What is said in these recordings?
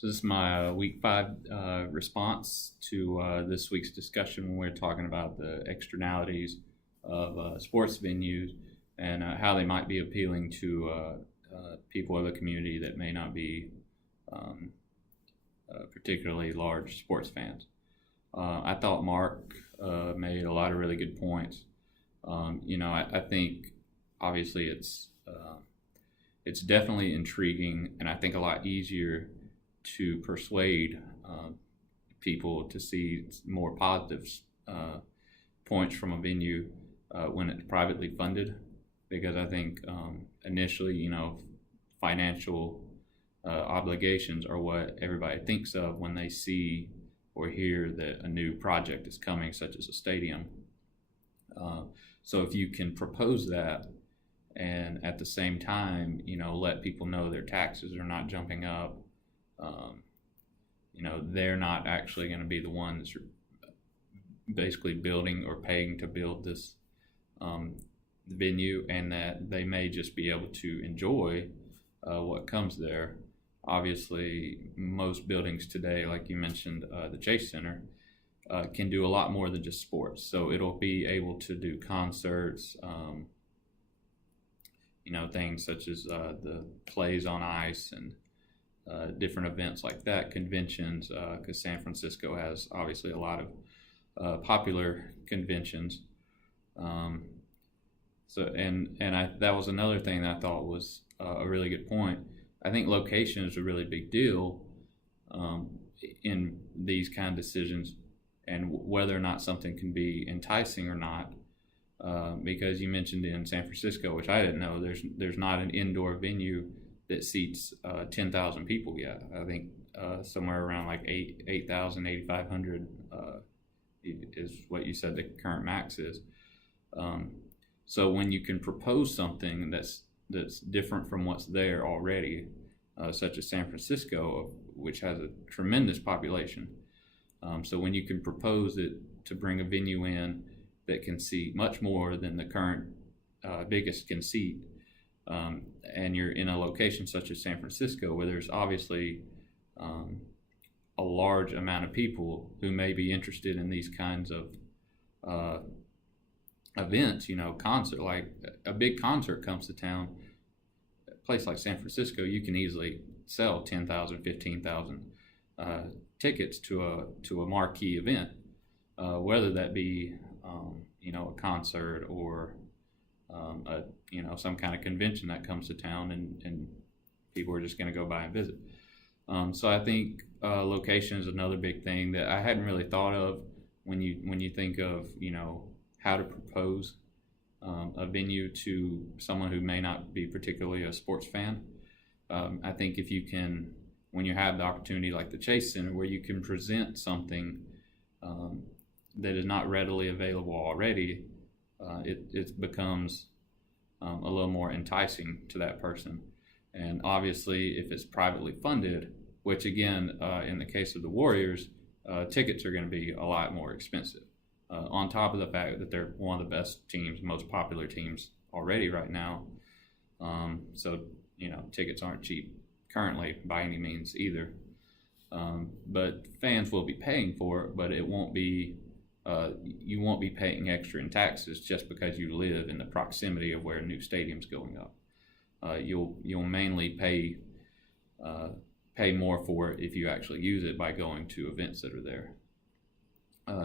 So this is my week 5 response to this week's discussion when we're talking about the externalities of sports venues and how they might be appealing to people of the community that may not be um, particularly large sports fans. I thought Mark made a lot of really good points. I think obviously it's definitely intriguing, and I think a lot easier to persuade people to see more positive points from a venue when it's privately funded, because I think initially, financial obligations are what everybody thinks of when they see or hear that a new project is coming, such as a stadium. So if you can propose that and at the same time, let people know their taxes are not jumping up, they're not actually going to be the ones basically building or paying to build this venue, and that they may just be able to enjoy what comes there. Obviously, most buildings today, like you mentioned, the Chase Center, can do a lot more than just sports. So it'll be able to do concerts, things such as the plays on ice and different events like that, conventions, because San Francisco has obviously a lot of popular conventions. That was another thing that I thought was a really good point. I think location is a really big deal in these kind of decisions, and whether or not something can be enticing or not. Because you mentioned in San Francisco, which I didn't know, there's not an indoor venue that seats 10,000 people yet. I think somewhere around like 8,000, 8,500 is what you said the current max is. So when you can propose something that's different from what's there already, such as San Francisco, which has a tremendous population. So when you can propose it to bring a venue in that can seat much more than the current biggest can seat, and you're in a location such as San Francisco, where there's obviously a large amount of people who may be interested in these kinds of events, concert, like a big concert comes to town, a place like San Francisco, you can easily sell 10,000, 15,000 tickets to a marquee event, whether that be a concert or some kind of convention that comes to town, and people are just going to go by and visit. So I think location is another big thing that I hadn't really thought of when you think of how to propose a venue to someone who may not be particularly a sports fan. I think if you can, when you have the opportunity like the Chase Center, where you can present something that is not readily available already, it becomes a little more enticing to that person. And obviously, if it's privately funded, which again, in the case of the Warriors, tickets are going to be a lot more expensive. On top of the fact that they're one of the best teams, most popular teams already right now. So tickets aren't cheap currently by any means either. But fans will be paying for it, but it won't be, you won't be paying extra in taxes just because you live in the proximity of where a new stadium's going up. You'll mainly pay more for it if you actually use it by going to events that are there.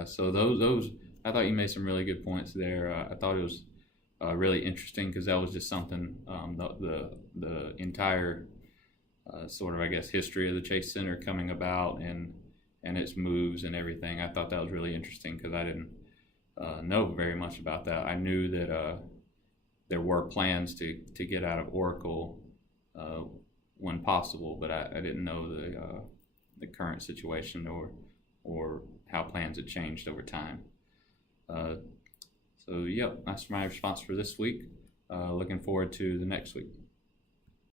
So those I thought you made some really good points there. I thought it was really interesting because that was just something, the entire sort of, I guess, history of the Chase Center coming about and its moves and everything. I thought that was really interesting because I didn't know very much about that. I knew that there were plans to get out of Oracle when possible, but I didn't know the current situation or how plans had changed over time. So, yep, that's my response for this week. Looking forward to the next week.